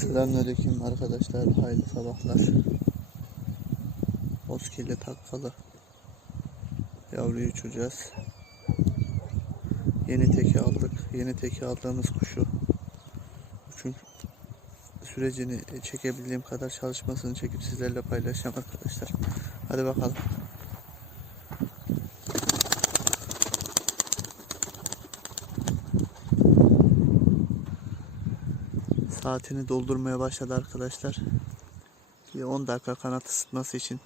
Selamünaleyküm arkadaşlar. Hayırlı sabahlar. Oskille takkalı. Yavruyu uçuracağız. Yeni teki aldık. Yeni teki aldığımız kuşu uçum sürecini çekebildiğim kadar çalışmasını çekip sizlerle paylaşacağım arkadaşlar. Hadi bakalım. Saatini doldurmaya başladı arkadaşlar. Bir 10 dakika kanat ısıtması için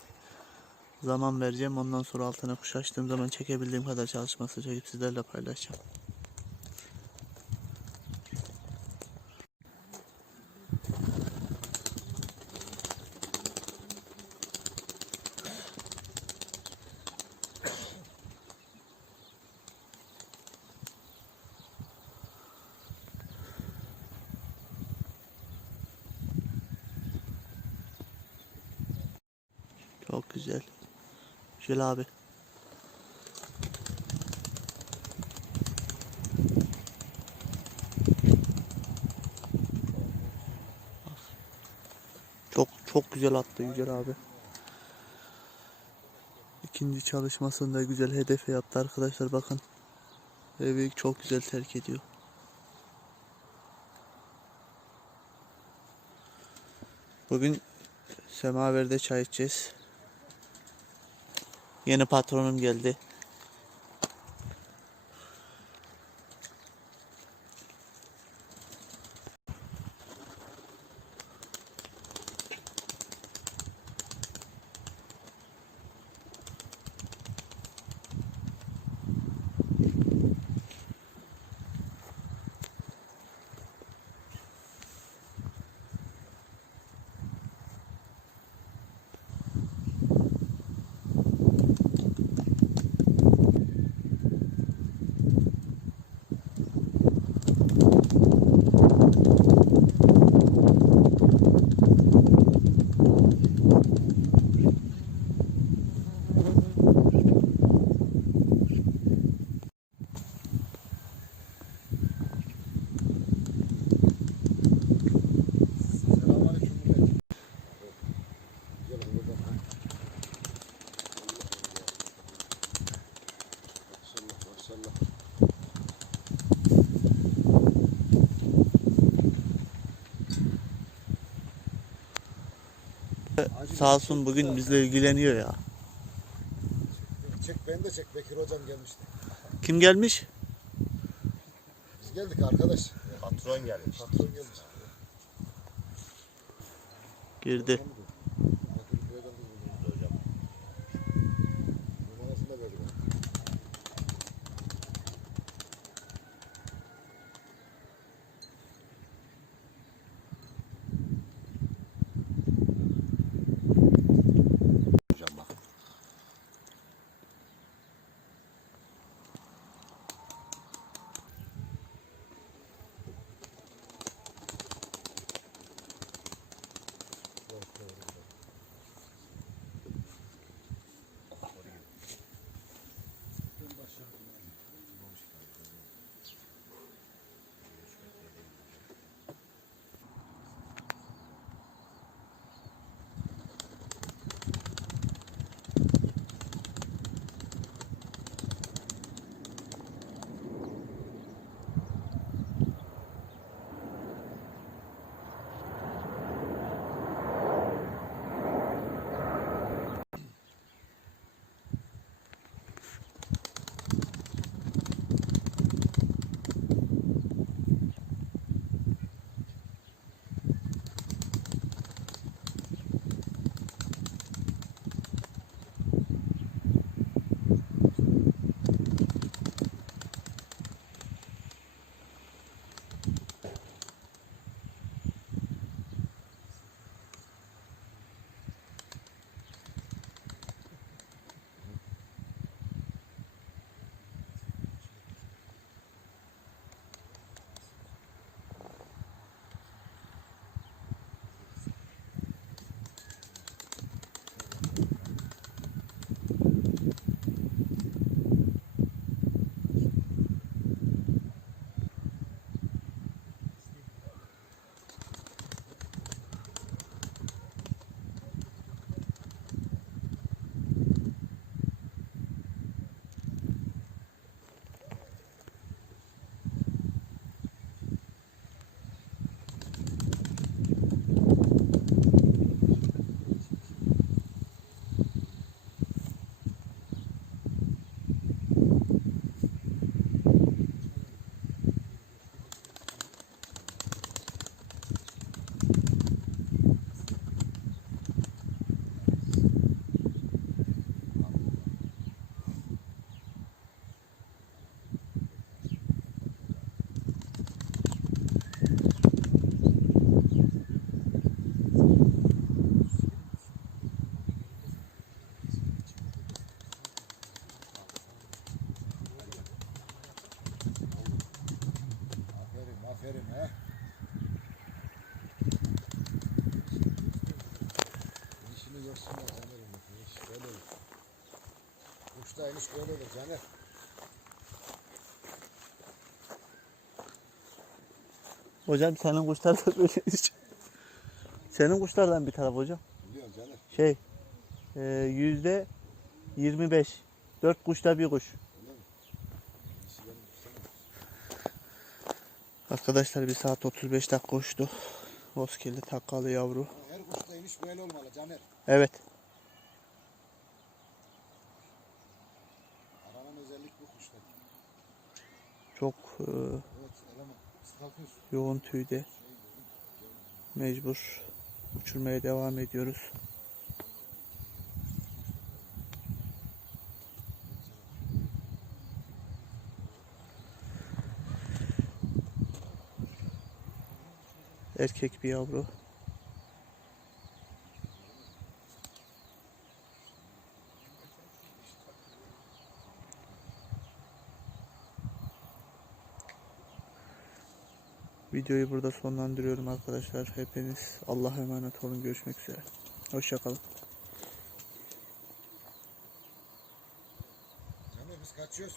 zaman vereceğim. Ondan sonra altına kuş açtığım zaman çekebildiğim kadar çalışması çekip sizlerle paylaşacağım. Güzel. Güzel abi. Çok çok güzel attı Yücel abi. İkinci çalışmasında güzel hedefe yaptı arkadaşlar bakın. Evi çok güzel terk ediyor. Bugün Semaver'de çay içeceğiz. Yeni patronum geldi. Sağ olsun bugün bizle ilgileniyor ya. Çek beni de çek. Bekir hocam gelmişti. Kim gelmiş? Biz geldik arkadaş. Patron gelmiş. Patron gelmiş. Girdi. Kuştaymış böyle olur Caner. Hocam senin kuşlar da böyle. Senin kuşlardan bir taraf hocam. Biliyorum Caner. Şey e, yüzde 25. Dört kuşta bir kuş. Arkadaşlar bir saat 35 dakika uçtu. Bozkirli takkalı yavru. Her kuştaymış böyle olmalı Caner. Evet. Çok e, yoğun tüyde. Mecbur uçurmaya devam ediyoruz. Erkek bir yavru. Videoyu burada sonlandırıyorum arkadaşlar. Hepiniz Allah'a emanet olun. Görüşmek üzere. Hoşçakalın. Caner biz kaçıyoruz.